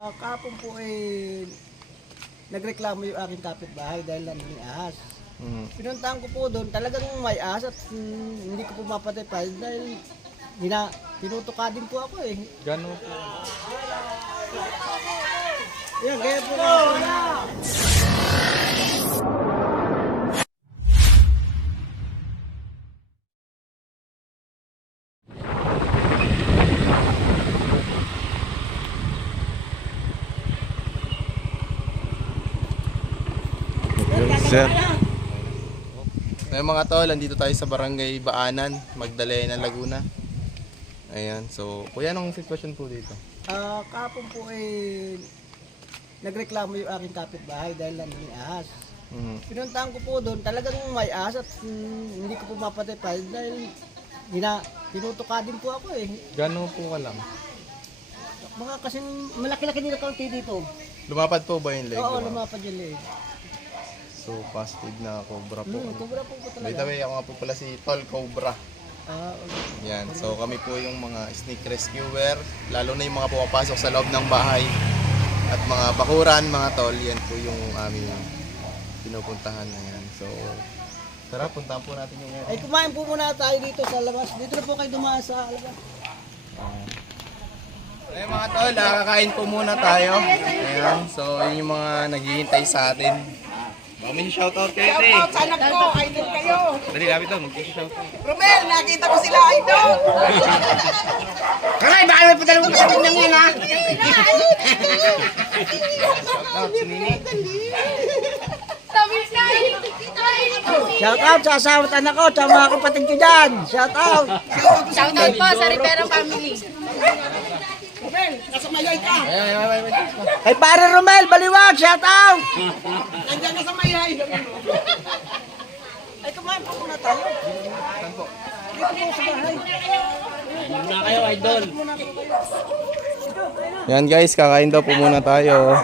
Kahapon po nagreklamo yung aking kapitbahay dahil nandun yung ahas. Pinuntahan ko po doon, talagang may ahas at hindi ko po mapatay dahil tinutuka din po ako eh. Gano'n po. Yan, kaya po Sir. Ngayon mga tol, andito tayo sa Barangay Baanan, Magdalena, Laguna. Ayan, so kuya, anong sitwasyon po dito? kahapon po nagreklamo yung aking kapitbahay dahil nandun yung ahas. Pinuntahan ko po doon, talagang may ahas at hindi ko po mapatay dahil tinutuka din po ako eh. Gano'n po alam? Mga kasing malaki-laki din ang kaunti dito. Lumapad po ba yung leg? Oo, lumapad yung leg. So, positive na cobra po. Cobra po By talaga. the way, ako nga po pala si Tol Cobra. Okay. Yan, so kami po yung mga snake rescuer, lalo na yung mga pumapasok sa loob ng bahay at mga bakuran, mga tol, yan po yung aming pinupuntahan na yan. So, tara, puntahan po natin yung Ay, kumain po muna tayo dito sa labas. Dito na po kayo dumaan sa labas. Ay mga tol, kakain po muna tayo. Ayan, so yun yung mga naghihintay sa atin. May shoutout kayo, te. Shoutout sa anak ko, idol kayo. Dali, lapit to, mag-shoutout. Romel, nakita ko sila, idol. Karay, baka may padala mo sa akin ng yan, ha? Shoutout, si Nini. Shout out sa asawa at anak ko, sa mga kapatid ko dyan. Shout out. Shoutout po sa Rivera family. Romel, nasa mayay ka. Ay. Kay pare Romel, baliwag, shout out. Nandiyan ka sa mayay. Ay, kumain po muna tayo. Saan po? Dito po sa bahay. Yan guys, kakain daw po muna tayo.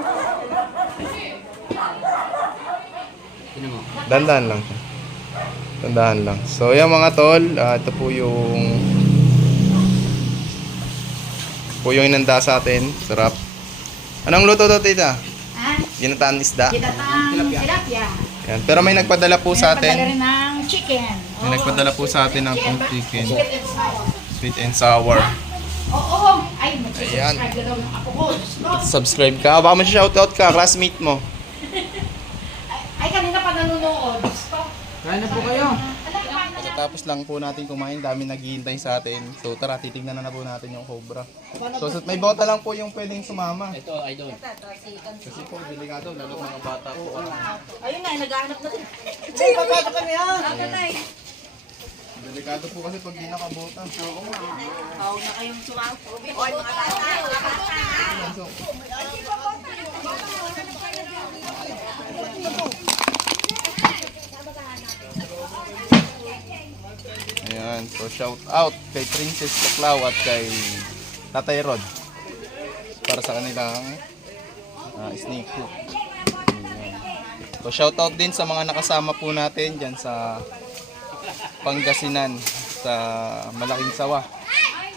Dandahan lang siya. Dandahan lang. So yan mga tol, ito po yung inanda sa atin. Sarap. Anong luto to, tita? Ha? Ginataan isda. Ginataang tilapia. Yan. Pero may nagpadala po sa Padala atin. rin ng chicken. May nagpadala po sa atin ng pong chicken. Sweet and sour. Sweet and sour. Oo. Ay, Ayan. mag-subscribe na daw ng apo ko. Subscribe ka. Baka mag-shoutout ka, classmate mo. Ay, kanina pa nanonood. Kain na po kayo. Pagkatapos lang po natin kumain, dami naghihintay sa atin. So tara, titignan na po natin yung cobra. So may bota lang po yung pwedeng sumama. Ito, idol. Kasi po, delikado, lalo mga bata po. Ayun na, naghahanap na rin. Hey, papasok kami, ha? Delikado po kasi pag di nakabota. Oo na kayong sumako. Oy, mga tata. Ayan, so shout out kay Princess Tuklaw at kay Tatay Rod para sa kanilang snake hook. Ayan. So shout out din sa mga nakasama po natin dyan sa Pangasinan sa Malaking Sawa.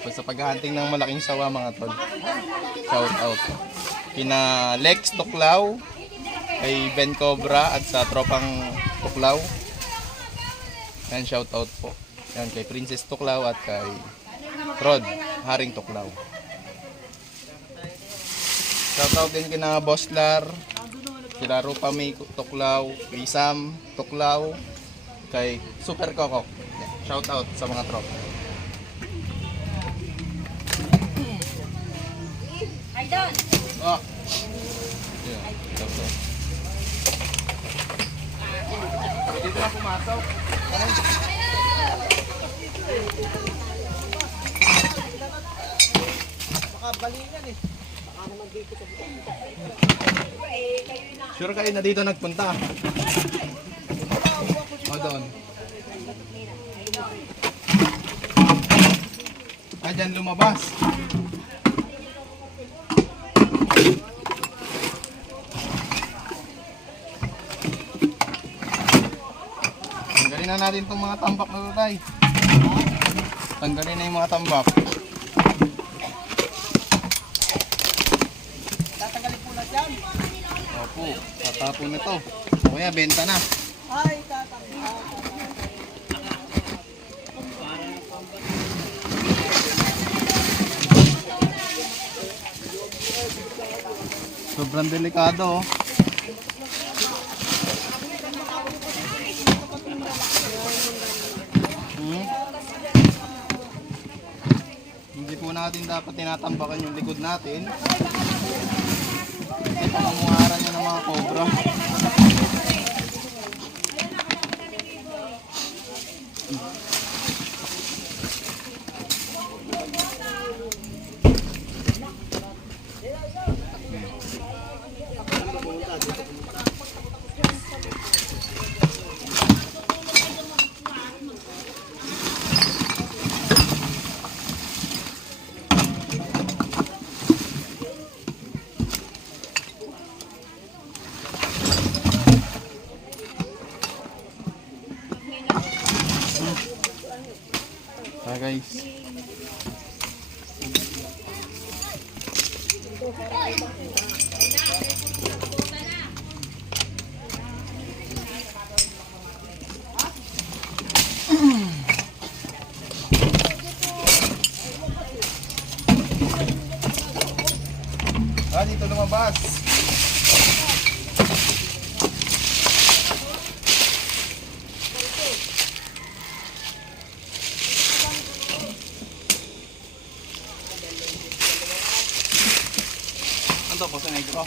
So, sa paghahunting ng Malaking Sawa mga tol. Shout out. Kina Lex Tuklaw, kay Ben Cobra at sa tropang Tuklaw. Yan, shout out po. Yan, kay Princess Tuklaw at kay Rod, Haring Tuklaw. Shout out din kina Boslar, kila Rupa May Tuklaw, kay Sam Tuklaw, kay Super Coco. Yan, shout out sa mga tropa. Idol. Oh. Yeah, shout out. Dito na pumasok. Baka balingan eh. Sure kayo na dito nagpunta? O doon. Ah, dyan lumabas. Tanggalin na natin itong mga tambak na ito, tay. Tanggalin na yung mga tambak. po. Tatapon na to. O kaya, benta na. Ay, tatang. Sobrang delikado oh. Hmm? Hindi po natin dapat tinatambakan yung likod natin. Kasi pamungaran niya ng mga cobra. Guys. Dito lumabas. Ano po sa negro?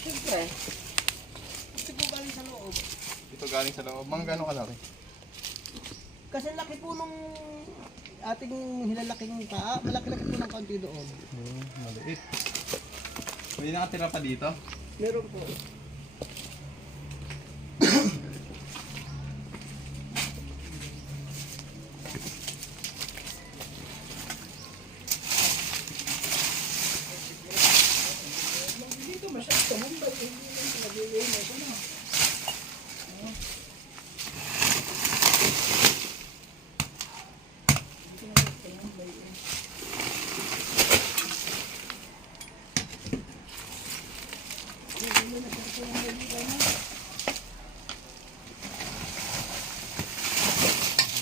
Siyempre. Ito po galing sa loob. Ito galing sa loob. Mga gano'ng kalaki? Kasi laki po nung ating hilalaking paa. Malaki-laki po ng kaunti doon. Maliit. May nakatira pa dito? Meron po.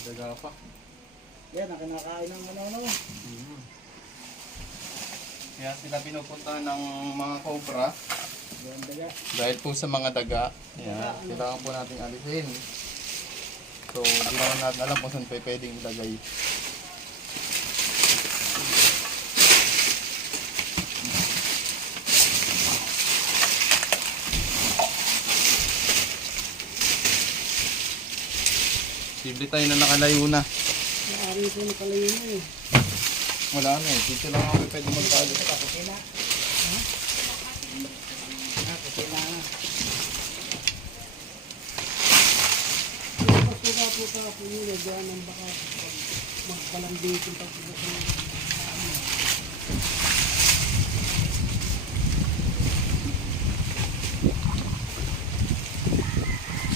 Daga pa. Yan, ang kinakain ng ano. Kaya sila pinupuntahan ng mga cobra. Yan, daga. Dahil po sa mga daga. Yan. Kailangan po natin alisin. So, di naman natin alam kung saan pwedeng ilagay. Simple tayo na nakalayo na. Maaari ko nakalayo mo eh. Wala na eh. Dito lang ako pwede magtago. Okay na. Ha? Okay na. Pagpuka po sa kapunila dyan ang baka magbalambit yung pagpuka ng ano.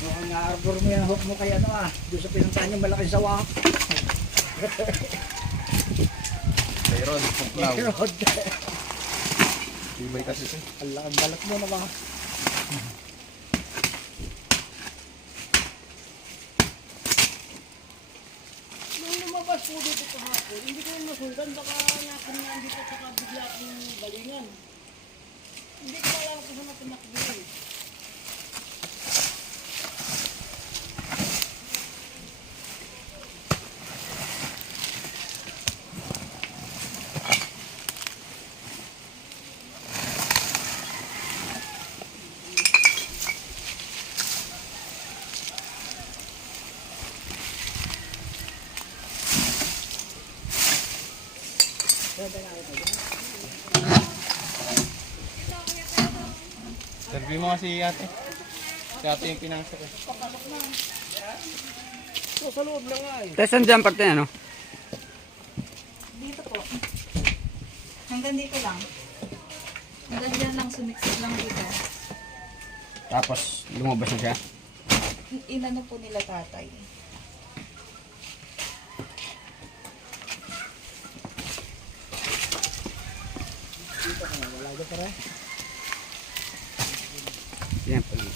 Mukhang na-arbor mo yung hook mo kay ano ah. Doon sa pinuntahan niyo malaking sawa. Tyrod, Puklaw. Rod. Tibay kasi ito. Ang laking balat mo na mga. Nung lumabas po dito kahapon, hindi ko yung masultan, baka nakunyan dito sa kabigla ng balingan. Hindi ko alam kung saan natin nakibigay. Servi mo si ate. Si ate yung pinasok eh. So, sa loob na nga eh. Tapos saan dyan parte ano? Dito po. Hanggang dito lang. Hanggang dyan lang, sumiksik lang dito. Tapos lumabas na siya. Inano po nila tatay. Yan po lang.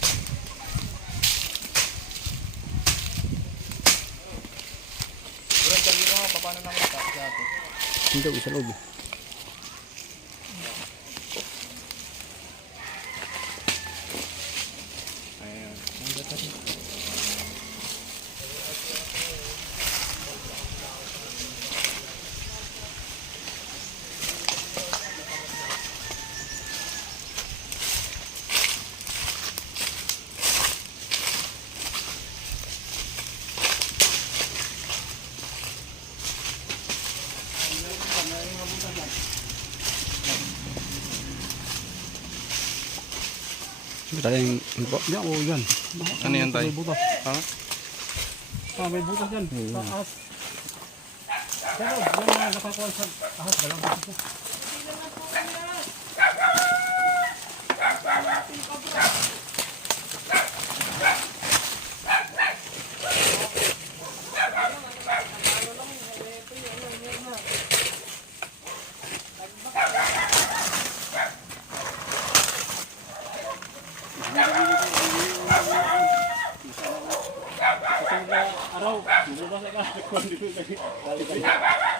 Pero sabi mo, paano naman tapos natin? Hindi, sa loob. Ayan. Tayo yung po. Yan, oh, yan. Ano yan tayo? May butas. Ha? Ah, may butas yan. Taas. Pero, yan na nakakuha sa ahas. Dalang butas. Araw, bubutas ka. Kung dito lagi. Dali ka.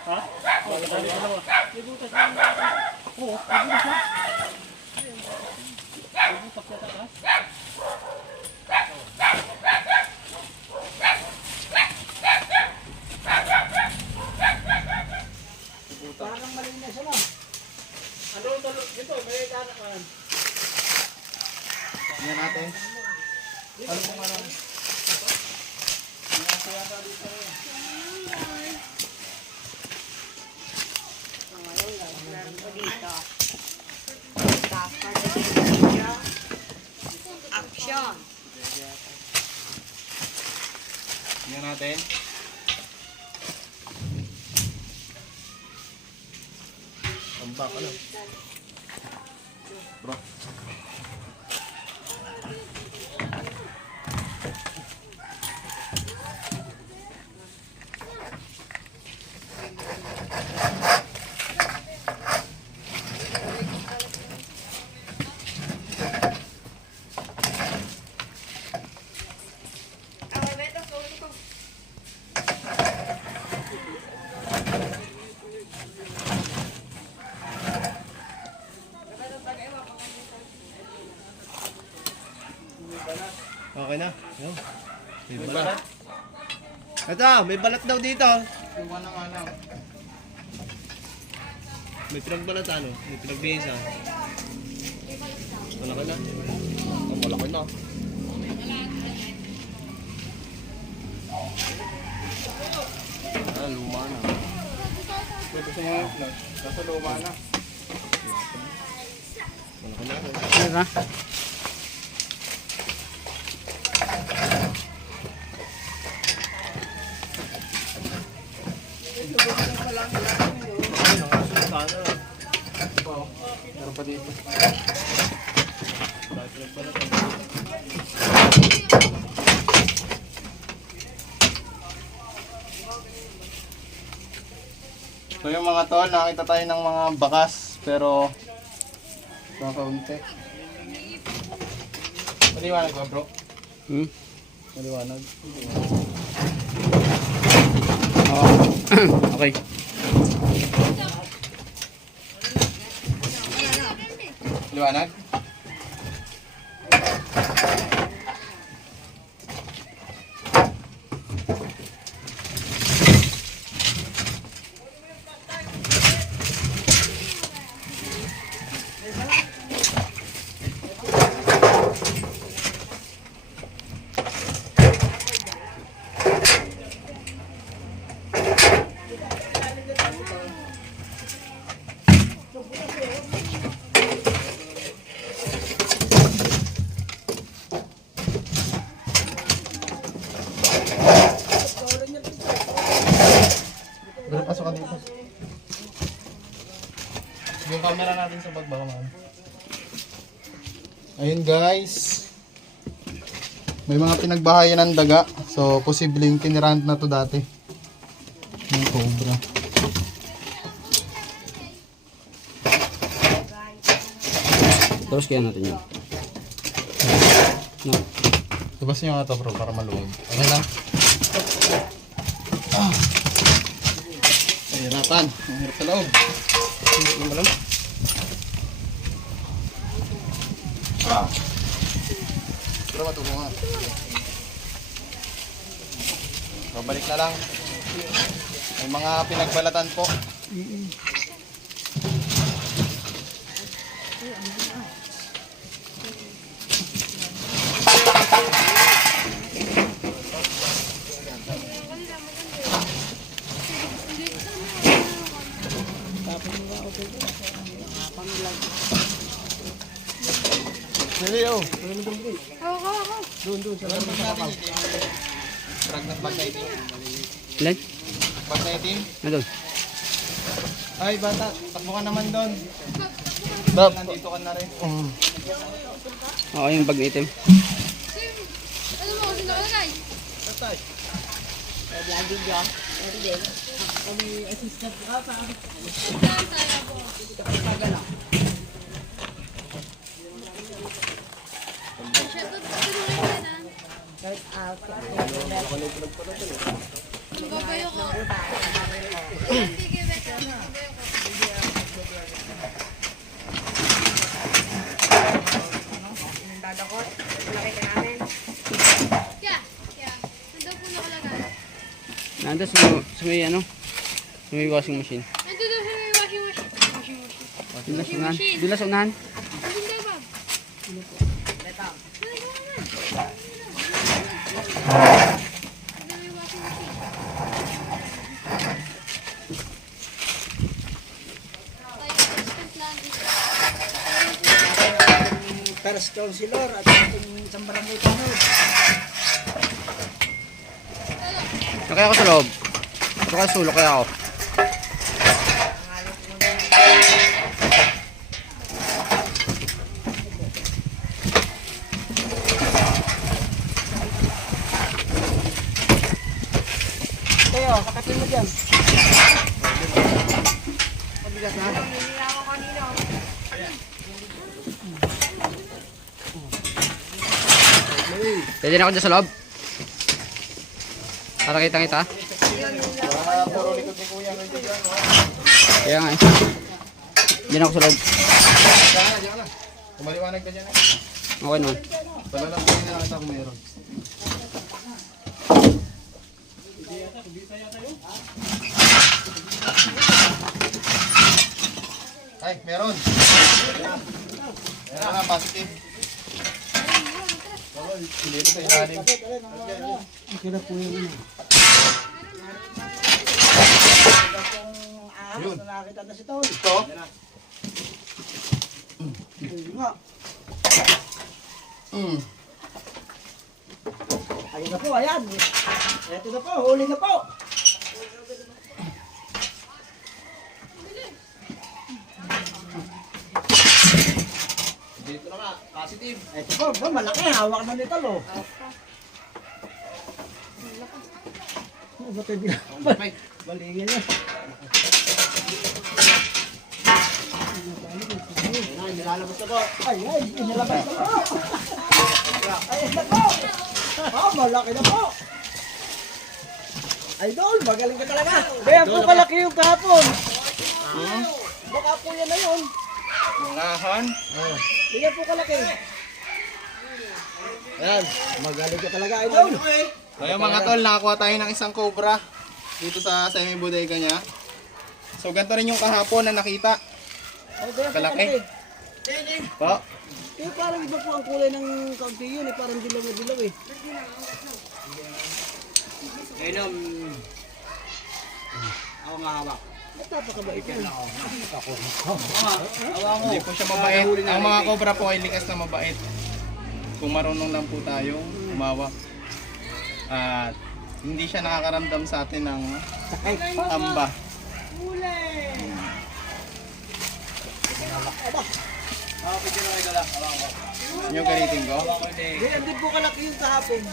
Ha? Dali ka naman. May butas yan. Oo, may butas yan. May butas yan taas. Parang malinis na. Ano ito? May danakan. Yan natin. Ano kung ano? Action! Yan natin. Tambak ano? Bro. Okay na. Yo. May balat. Ito, may balat daw dito. Iwan na nga lang. May pinagbalat ano? May pinagbihisa. Malaki na. Oh, malaki na. Ah, luma na. Pwede sa mga vlog. Kaso luma na. Malaki na. Ano ka? Meron pa dito. So yung mga tol, nakita tayo ng mga bakas pero kakaunti. Maliwanag ba bro? Hmm? Maliwanag. Oo. Okay. Maliwanag? Bro, pasok ka dito. Yung camera natin sa bag baka man. Ayun guys. May mga pinagbahayan ng daga. So, posibleng kinirant na to dati. Yung cobra. Tapos kaya natin yun. No. Labas nyo nga ito bro para maluwag. Okay lang. Mahirapan. Mahirap sa loob. Pero matulungan. Babalik na lang. May mga pinagbalatan po. Dali oh. Doon sa laro. Pregnant bag na itim. Ilan? Bag na itim. Nandun. Ay bata, takbo ka naman doon. Nandito ka na rin. Oo, yung bag na itim. Ano mo, sino ka na Tatay. Babayo ko. Sige, Beka. Babayo ko. Kaya. Nandun po nakalagay. Nandun sa may ano? Sa may washing machine. Nandun daw sa may washing machine. Doon sa unahan. Doon sa unahan. Nandun daw ba? Nandun may washing machine. Tayo, assistant lang dito. Paris Councilor at ating isang barangay tanod. Kaya ako sa loob. Ito kaya sulok kaya ako. Tayo, kakatin mo dyan. Pabigas na. Pwede na ako dyan sa loob. Para kita-kita. Puro likod ni Kuya. Kaya nga eh. Diyan ako sa loob. Diyan ka na. Kumaliwanag ka dyan. Okay naman. Palalapin na kita kung meron. Ay, meron. Meron na, positive. Silito sa ilalim. Okay na po yun. Yun. Nakakita na si Tol. Ito. Ayun nga. Ayun na po, ayan. Ito na po, huli na po. Dito na nga, positive. Ito po, ba, malaki. Hawak na ni Tol, oh. Oh, ba't yung May. balingin niya? Ay, nilalabas na po. Ay, inilabas na po. Ay, na po. Ah, malaki na po. Idol, magaling ka talaga. Kaya po kalaki yung kahapon. Baka po yan na yun. Mangahan. Kaya po kalaki. Ayan, magaling ka talaga, idol. Ngayon mga tol, nakakuha tayo ng isang cobra dito sa semi-bodega niya. So ganito rin yung kahapon na nakita. Oh, kaya po Kalaki. Po. Eh, parang iba po ang kulay ng kaunti yun. Eh, parang dilaw na dilaw eh. Ayun, ako mahawak. Ba't napakabait yun? Hindi po siya mabait. Ang mga cobra po ay likas na mabait. Kung marunong lang po tayong umawak. At hindi siya nakakaramdam sa atin ng amba. Yung galitin ko? Ganyan din po kalaki yung kahapon.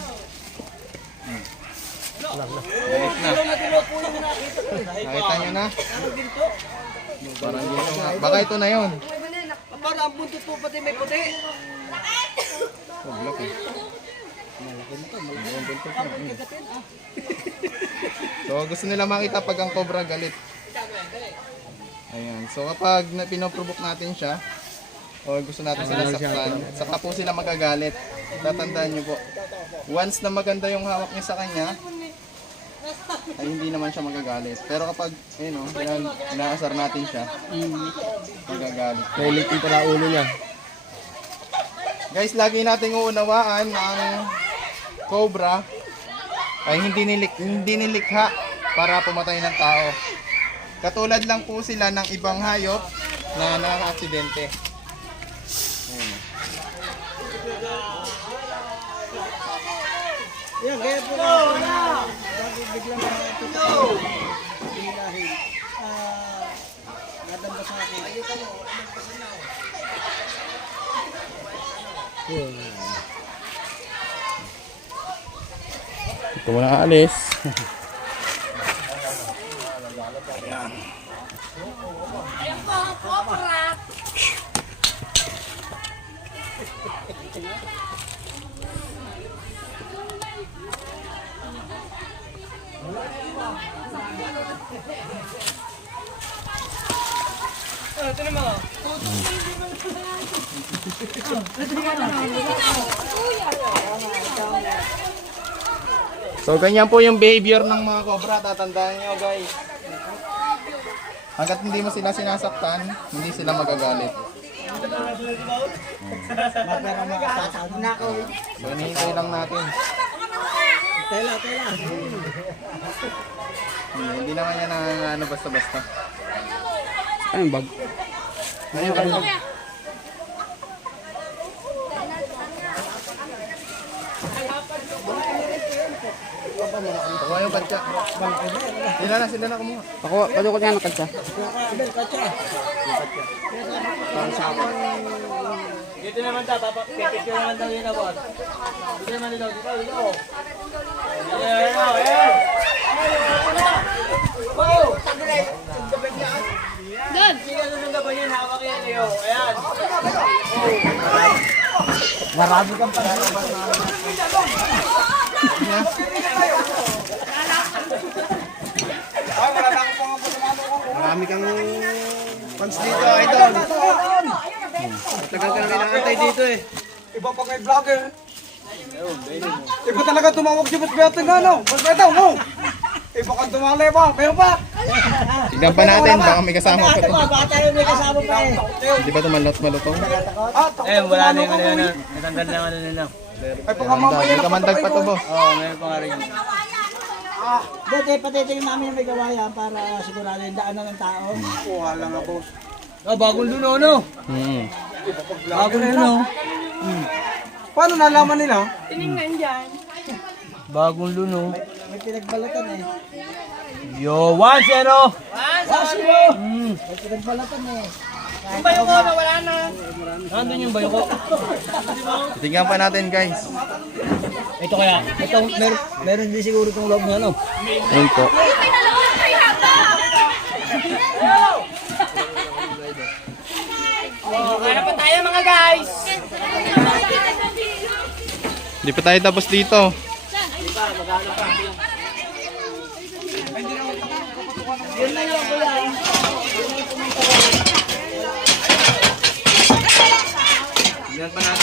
Galit na. Dilaw na dilaw po yung nakita ko eh. Nakita nyo na? Ano din po? Parang yun nga. Baka ito na yun. Parang ang buntot po pati may puti. Oh, black eh. So gusto nila makita pag ang cobra galit. Ayan. So kapag pinoprovoke natin siya, o gusto natin sila saktan, saka po sila magagalit. Tatandaan nyo po, once na maganda yung hawak niya sa kanya, ay hindi naman siya magagalit. Pero kapag, ayun o, inaasar natin siya, magagalit. Nailitin pa na ulo niya. Guys, lagi nating uunawaan na ang cobra ay hindi nilikha para pumatay ng tao. Katulad lang po sila ng ibang hayop na nakaka-aksidente. Ayun. Yan, kaya po na. Biglang hilahin. Nadamba sa akin. Ito mo na alis. So ganyan po yung behavior ng mga cobra, tatandaan nyo guys. Hanggat hindi mo sila sinasaktan, hindi sila magagalit. So hinihintay lang natin. Tela. Hindi naman yan ang ano basta-basta. Ayun, bag. Kuha yung badka. Sila na kumuha. Padukot nga ng katsa. Dito naman ta, pipicture naman daw yun boss. Dito naman dito. Ayan. Wow! Doon! Hindi ka nung gaban yun, hawak yan iyo. Ayan. Marami kang pala. Marami kang fans dito, idol. Tagal ka na inaantay dito eh. Iba pa kay vlogger. Iba talaga tumawag si Boss Beto nga, no? Boss Beto, mo! Iba kang tumali ba? Meron pa? Tignan pa natin, baka may kasama pa to. Baka tayo may kasama pa eh. Di ba ito malutong? Wala na yung ano yun. Natanggal na ano nila. Ay, baka mamaya May kamandag pa to, bo. Oo, ngayon pa nga rin. Dati patitingin namin yung may gawayan para sigurado yung daanan ng tao. Kuha lang nga, boss. Bagong luno, no? Bagong luno. Paano nalaman nila? Bagong luno. May pinagbalatan eh. Yo, 1-0! May pinagbalatan eh. Yung bayo ko, nawala na. Nandun yung bayo ko. Tingnan pa natin, guys. Ito kaya, meron din siguro itong loob na ano. Ayun po. Kaya pa tayo mga guys! Hindi pa tayo tapos dito. Tingnan pa natin.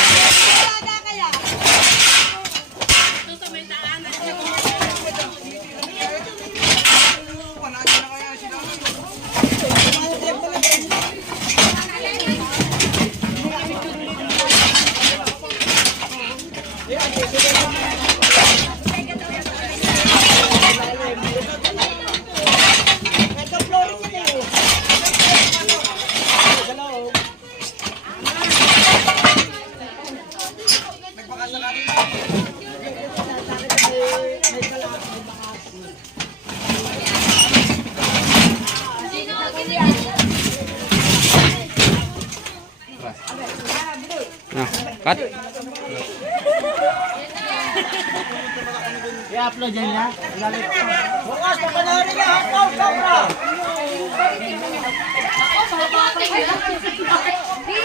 Cut. I-upload yan niya. Bukas, papanoorin niya. Hotdog, sobra! Di,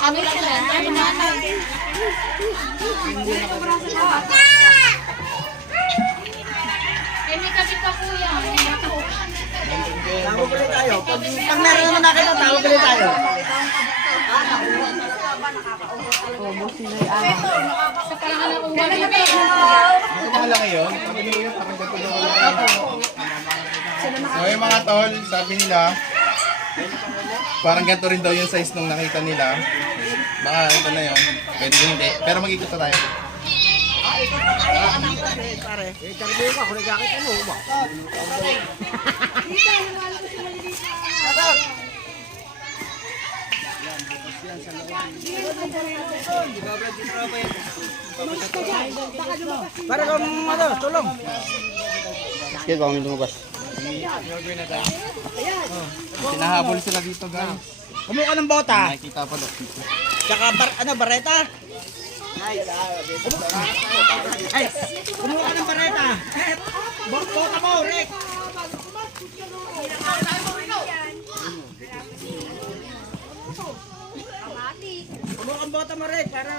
kami lang yan. Eh, may kapit pa po yan. Tawag ulit tayo. Pag meron naman nakita, tawag ulit tayo. Sa parang anak kong wala. Ito na lang ngayon. Sabi nila yun, parang ganito daw lang. So yung mga tol, sabi nila, parang ganito rin daw yung size nung nakita nila. Baka ito na yun. Pwede hindi. Pero mag-ikot na tayo. Pare, karbiyo ka, kung nagkakit ano ba? Para kang ano, tulong. Sige, kami lumabas. Sinahabol sila dito guys. Kumuha ka ng bota. Nakikita pa daw. Tsaka bareta. Ay, kumuha ka ng bareta. Bota mo, Rick. Kumuha kang bota mo, Rick. Para...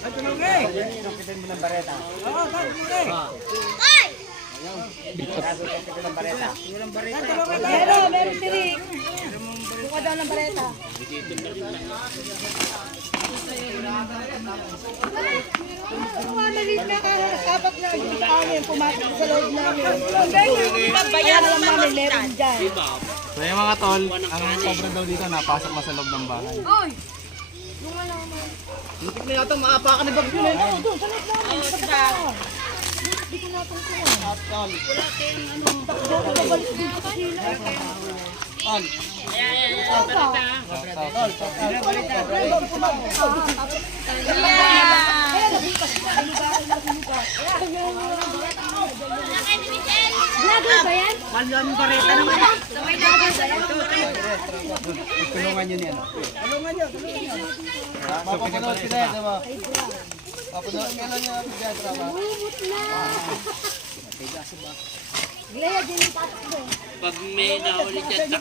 Ay, tulong eh! Kinukitin mo ng bareta. Oo, tulong eh! Kinukitin ng bareta. Walang bareta. Meron si Rick. Buka daw ng bareta. Mamalit na kapat na yung amin, pumasok sa loob namin. Bayan lang namin, meron dyan. So yung mga tol, ang sobra daw dito napasok na sa loob ng bahay. Muntik na yata maapakan ni Bagyo na yun. Doon, sa loob namin. Sa taas. Hindi ko natin sila. Babalik din sa sila. Vlogger ba yan? Malaming bareta naman. Tulungan nyo niyan. Tulungan nyo. Mapapanood sila, di ba? Mapapanood ka lang yung pediatra ba? Umot na. Glaya din yung patok doon. Pag may nahuli dyan, 20%.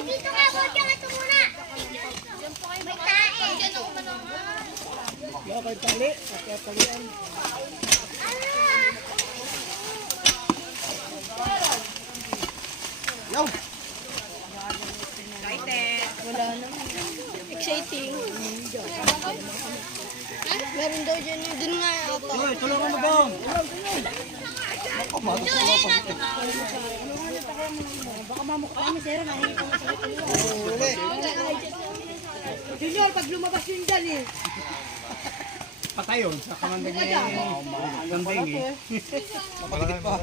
Dito nga po, dyan ito muna. May tae. Dyan ako manungan. Okay, tali. Okay, talian. Yo! Wala naman. Exciting. Meron daw dyan yun. Dun nga ako. Uy, tulungan mo dong. Baka mamukha kami, sir. Nahingi ko sa Uli. Junior, pag lumabas yun dyan eh. Patay yun sa kamandag niya. Gandeng eh. Mapagkit pa.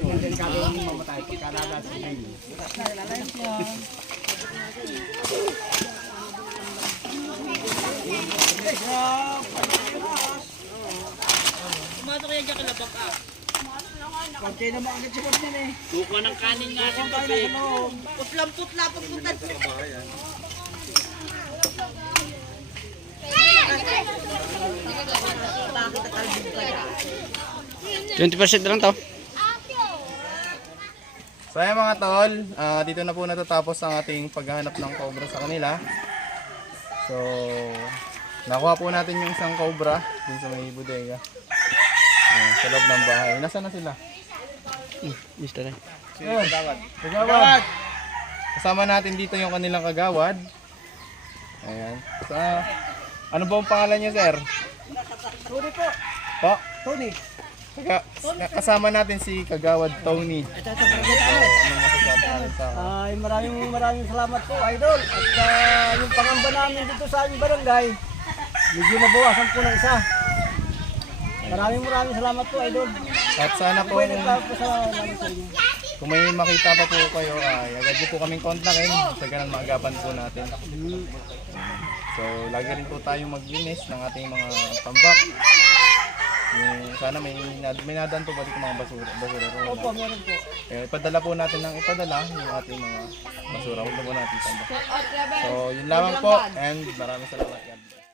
Yung delikado yung mamatay. Kalala sa baby. pumasok yan dyan kalabak ka. Konti na makagit si Pagyan eh. Buka ng kanin nga aking gabi. Putlang-putla pagpunta. 20% lang to. So ayan mga tol, dito na po natatapos ang ating paghahanap ng cobra sa kanila. So, nakuha po natin yung isang cobra dun sa may bodega. Ayan, sa loob ng bahay. Nasaan na sila? Mister na. Ayan, kagawad. Kasama natin dito yung kanilang kagawad. Ayan. Ano ba ang pangalan niya, sir? Tony po. Po? Tony. Kasama natin si Kagawad Tony. Anong masasabi natin sa Ay, maraming salamat po, idol. At yung pangamba namin dito sa aming barangay, medyo nabawasan po ng isa. Maraming salamat po, idol. At sana po Salamat sa inyo. kung may makita pa po kayo, ay agad niyo po kaming kontakin. Sa ganun maagapan po natin. So, lagi rin po tayong maglinis ng ating mga tambak. Sana may nadaan po ba dito mga basura. Opo, meron po. Kaya ipadala po natin yung ating mga basura. Huwag na po natin tambak. So, yun lamang po. And maraming salamat. God bless.